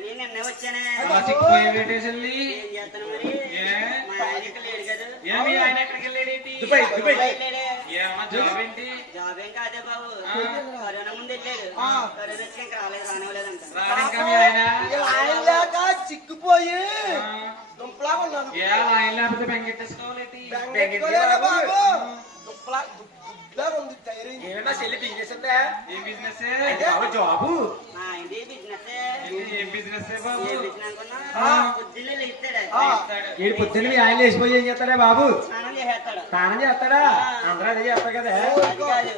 నిన్న వచ్చానే పెట్టేసి ఏం చేస్తాను మరి మా ఆయన ఇక్కడ లేడు కదా ఏమి ఆయన ఎక్కడికి వెళ్ళాడేంటి జాబ్ ఏంటి జాబ్ ఏం కాదే బాబు కరోనా ముందు వెళ్ళాడు కరోనా వచ్చి ఇంకా రాలేదు రానివ్వలేదంట రాడింకా మీ ఆయన ఆయన లేక చిక్కుపోయి దుంపలా ఉన్నాను. ఆయన లేకపోతే బెంగెట్టేసుకోవాలేంటి బెంగెట్టుకోలేరా బాబు? దుంపలా దుబ్బలా ఉంది ధైర్యం. ఏమన్నా చెల్లి బిజినెస్ ఉందా? ఏం బిజినెస్ జాబు మా ఇంటి బిజినెస్ ఏం బిజినెస్ బాబు ఏ బిజినెస్ అనుకున్నా పొద్దున్నే లేస్తాడు ఏడు పొద్దున్న మీ ఆయన లేచిపోయి ఏం చేస్తాడా బాబు? స్నానం చేసేస్తాడు స్నానం చేస్తాడా? అందరూ అదే చేస్తారు కదా. అది కాదు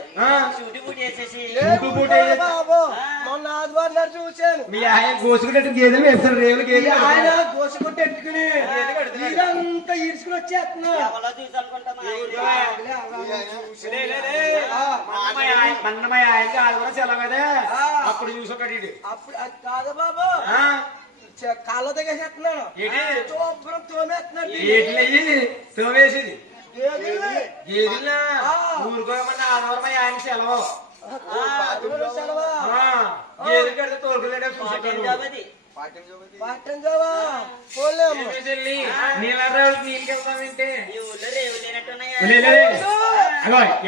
షూటి బూటి వేసేసి ఊరుకోరా బాబు, మొన్న ఆదివారం నాడు చూశాను. మీ ఆయన గోసుకున్నట్టు గేదెలు వేస్తారు, రేవులు మీ గేదెలు. ఆయన గోసుకుంటూ ఎట్టుకుని ఇదంతా ఈడ్చుకుని వచ్చేస్తున్నా. ఎవరో చూసి అనుకుంటా మా ఆయన మొన్న మా ఆయనకి ఆదివారం సెలవు కదా, అప్పుడు చూసుకుంటాడు ఈడు. అప్పుడు అది కాదు బాబు, కాళ్ళ దగ్గేసేస్తున్నాడు. శుభ్రం తోమేస్తున్నాడు. ఏట్లయ్యి తోమేసింది గేదెల్ని. గేదెలా ఊరుకోమన్నా ఆదివారం మా ఆయన సెలవు. ఆదివారం సెలవా? గేదెలు కడితే తోలుకులేడా పార్ట్-టైం జాబ్ అది పాఠం చదవా పోలేము. నీళ్ళకి వెళ్తామంటే ఈ ఊళ్ళో రేవు లేనట్టున్నాయా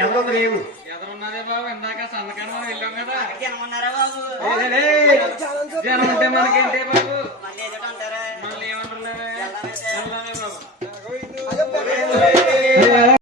ఎంత ఉంది రేవు? ఎదురున్నదే బాబు ఇందాక సన్నకాడ మనం వెళ్ళాం కదా జనం ఉన్నారా బాబు జనం ఉంటే మనకేంటే బాబు మళ్ళీ ఏదో అంటారా మనల్ని ఏమంటారు వెళ్దామైతే బాబు అయ్యో,